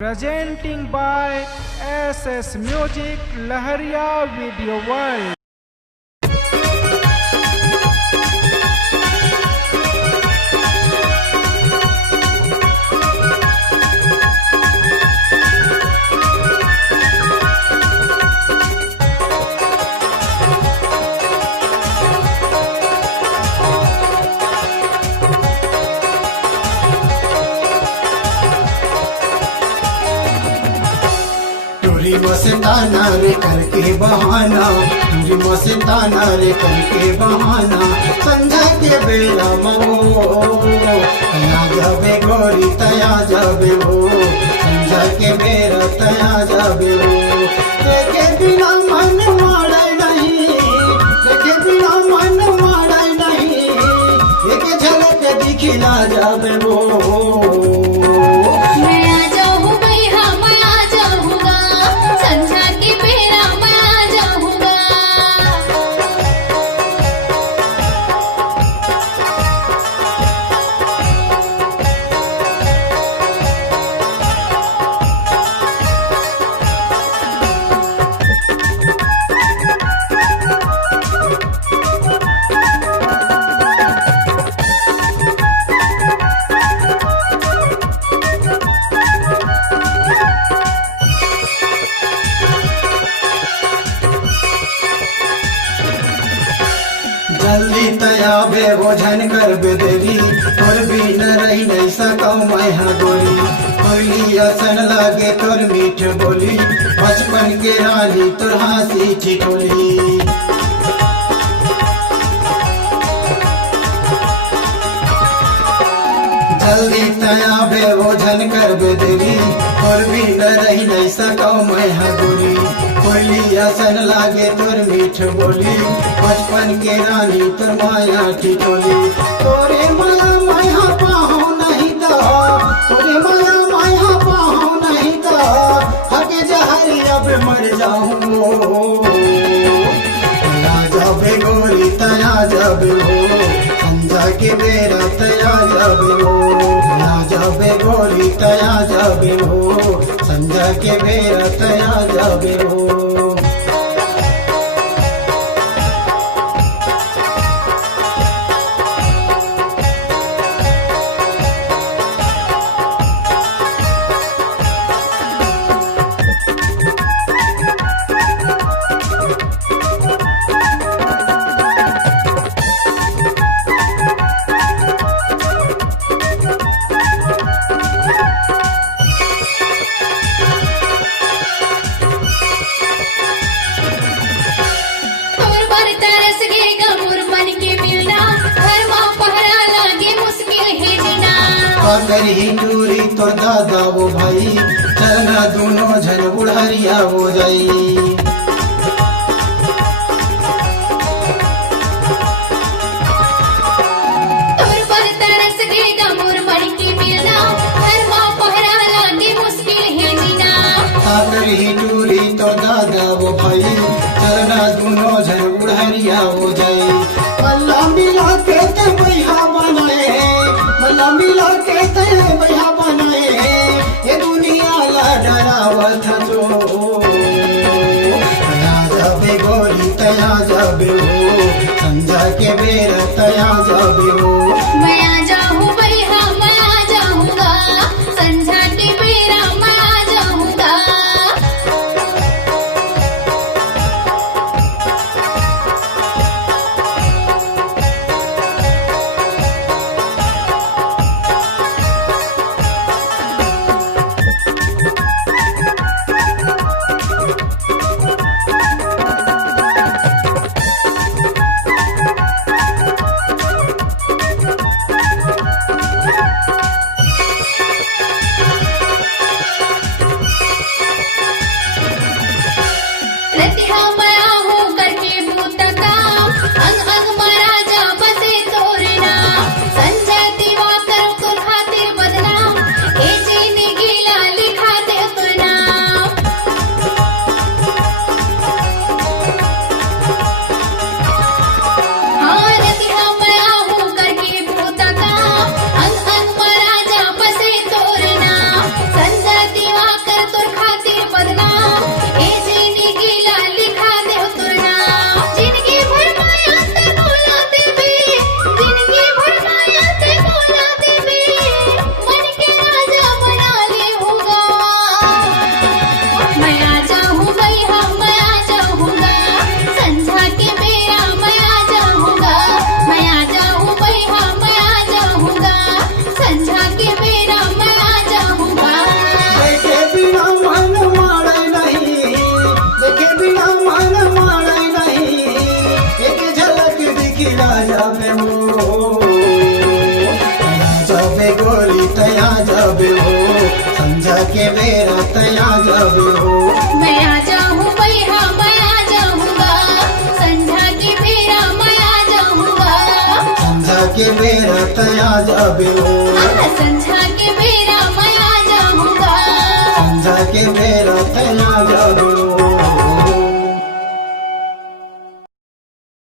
Presenting by SS Music Lahariya Video World. मस्ताना रे करके बहाना, मस्ताना रे करके बहाना, संध्या के बेला मो तया जाबे गोरी तया जाबे हो, संध्या के बेला तया जाबे हो। देखे बिना मन मारे नहीं, देखे बिना मन मारे नहीं, एक झलक दिखला जाबे हो। जल्दी तया बे भोजन कर बेदेरी, और भी न रही नहीं सकौ मैं गोरी। कोई असन लागे तोर मीठ बोली, बचपन के रानी तोर हंसी ठिठोली। जल्दी तया बे भोजन कर बेदेरी, और भी न रही नहीं सकौ मैं गोरी। कोई असन लागे तोर मीठ बोली, बचपन के रानी तोर माया ठिठोली। तोरे माया माया पाहो नहीं दा, तोरे माया माया पाहो नहीं दा, हके जहरी अब मर जाऊं। तया जाबे गोरी तया जाबे हो, संध्या के बेरा तया जाबे हो। तया जाबे गोरी तया जाबे हो, संध्या के बेरा तया जाबे हो। करी दूरी तोर दादा वो भाई, चलना दोनों झन बुढ़ारिया हो जाई। करी दूरी तोर दादा वो भाई, चलना दोनों झन बुढ़ारिया हो जाई। अल्लाह मिला के ते भैया बनाए, अल्लाह मिला के ते भैया बनाए, ये दुनिया ला डरावत जो। तया जाबे गोरी तया जाबे हो, संध्या के बेरा तया जाबे हो। मैं आ जाऊँ भैया मैं आ जाऊँगा, संध्या के बेरा मैं आ जाऊँगा। बेरा तया जाबे हो। मैं आ जाऊँ भैया मैं आ जाऊँगा, संझा के बेरा मैं आ जाऊँगा। संझा के बेरा तया जाबे हो। संझा के बेरा मैं आ जाऊँगा। संझा के बेरा तया जाबे